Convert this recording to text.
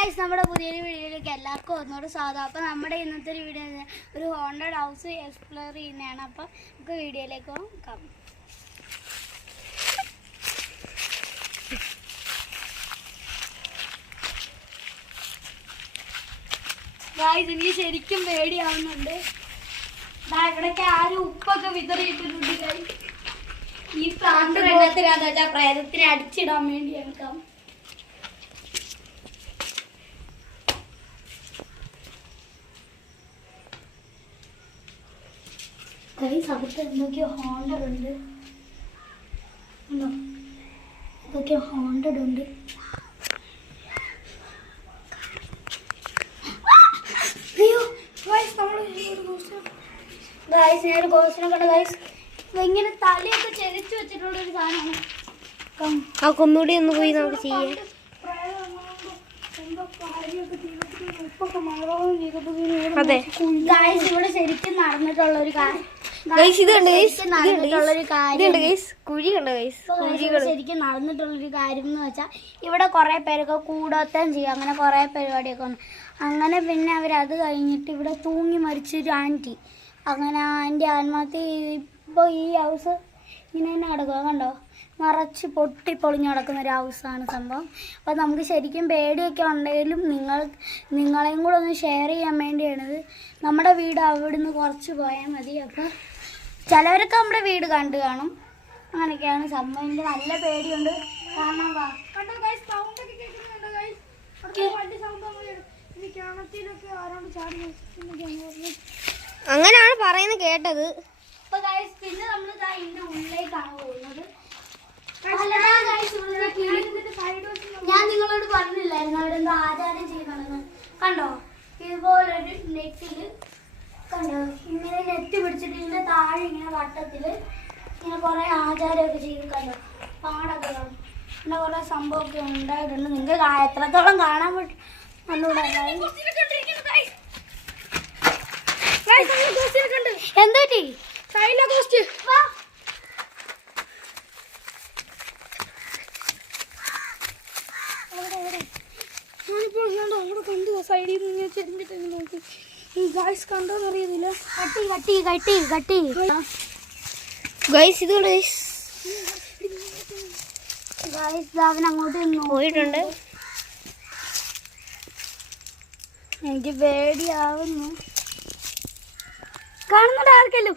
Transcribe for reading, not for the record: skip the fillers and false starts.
Guys, നമ്മുടെ പുതിയൊരു വീഡിയോയിലേക്ക് എല്ലാവർക്കും ഒന്നുകൂടെ സ്വാഗതം. അപ്പോൾ നമ്മുടെ ഇന്നത്തെ ഒരു വീഡിയോ ഒരു ഹോണ്ടഡ് ഹൗസ് എക്സ്പ്ലോർ ചെയ്യുന്നതാണ്. അപ്പോൾ നമുക്ക് വീഡിയോയിലേക്ക് നോക്കാം. ഗൈസ്, എനിക്ക് ശരിക്കും പേടിയാവുന്നുണ്ട്. ഇവിടേക്ക് ആരും ഉപ്പൊക്കെ വിതറിയിട്ടിട്ടുണ്ട്. ഗൈസ്, ഈ പ്രാന്ത് വെള്ളത്തിലാന്ന് വെച്ചാൽ പ്രേതത്തിനെ അടിച്ചിടാൻ വേണ്ടി എടുക്കാം. അവിടുത്തെ എന്തൊക്കെയോ ഹോണ്ടഡ് ഉണ്ട്. ഇതൊക്കെയോ ഹോണ്ടഡ് ഉണ്ട്. ഞാൻ ഗോസ്റ്റിനെ കണ്ട ഗൈസ്. ഇങ്ങനെ തലയൊക്കെ ചെരിച്ചു വെച്ചിട്ടുള്ള ഒരു സാധനമാണ്. ആ കൊന്നുകൂടി ഒന്ന് പോയി നമുക്ക് ചെയ്യാം. അതെ ഗൈസ്, ഇവിടെ ശരിക്കും നടന്നിട്ടുള്ള ഒരു കാര്യം ശരിക്കും നടന്നിട്ടുള്ളൊരു കാര്യം എന്ന് വെച്ചാൽ ഇവിടെ കുറെ പേരൊക്കെ കൂടോത്തം ചെയ്യും. അങ്ങനെ കുറെ പരിപാടിയൊക്കെ വന്നു. അങ്ങനെ പിന്നെ അവരത് കഴിഞ്ഞിട്ട് ഇവിടെ തൂങ്ങി മരിച്ചൊരു ആൻറ്റി. അങ്ങനെ ആൻറ്റി ആത്മഹത്യ. ഇപ്പോൾ ഈ ഹൗസ് ഇങ്ങനെ തന്നെ കിടക്കുക, കണ്ടോ? നിറച്ച് പൊട്ടിപ്പൊളിഞ്ഞ് കിടക്കുന്ന ഒരു ഹൗസാണ് സംഭവം. അപ്പോൾ നമുക്ക് ശരിക്കും പേടിയൊക്കെ ഉണ്ടെങ്കിലും നിങ്ങളെയും കൂടെ ഒന്ന് ഷെയർ ചെയ്യാൻ വേണ്ടിയാണിത്. നമ്മുടെ വീട് അവിടുന്ന് കുറച്ച് പോയാൽ മതി. അപ്പോൾ ചിലവരൊക്കെ നമ്മുടെ വീട് കണ്ടു കാണും. അങ്ങനെയൊക്കെയാണ് സംഭവം. എനിക്ക് നല്ല പേടിയുണ്ട്. കാരണം അങ്ങനെയാണ് പറയുന്നത് കേട്ടത്. പിന്നെ നമ്മൾ ഇതിന്റെ ഉള്ളിലേക്കാണ് പോകുന്നത്. ഞാൻ നിങ്ങളോട് പറഞ്ഞില്ലായിരുന്നു അവിടെ എന്തോ ആചാരം ചെയ്യുന്നുണ്ടെന്ന്. കണ്ടോ? ഇതുപോലൊരു നെറ്റില് കണ്ടോ, ഇങ്ങനെ നെറ്റ് പിടിച്ചിട്ട് ഇതിന്റെ താഴെ ഇങ്ങനെ വട്ടത്തില് ഇങ്ങനെ കുറെ ആചാരമൊക്കെ ചെയ്ത് കണ്ടോ, പാടൊക്കെ കാണും. പിന്നെ കുറെ സംഭവമൊക്കെ ഉണ്ടായിട്ടുണ്ട്. നിങ്ങൾക്ക് എത്രത്തോളം കാണാൻ പറ്റും എന്നൂടെ. എന്താ ഞാനിപ്പോൾ കണ്ടു സൈഡിൽ നിന്ന് ചെരിഞ്ഞിട്ട് നോക്കി. ഈ ഗൈസ് കണ്ടോന്നറിയുന്നില്ല. കട്ടി ഗൈസ് ഇത് ഗൈസ് അവൻ അങ്ങോട്ട് പോയിട്ടുണ്ട്. എനിക്ക് പേടിയാവുന്നു. കാണുന്നുണ്ട് ആർക്കെങ്കിലും?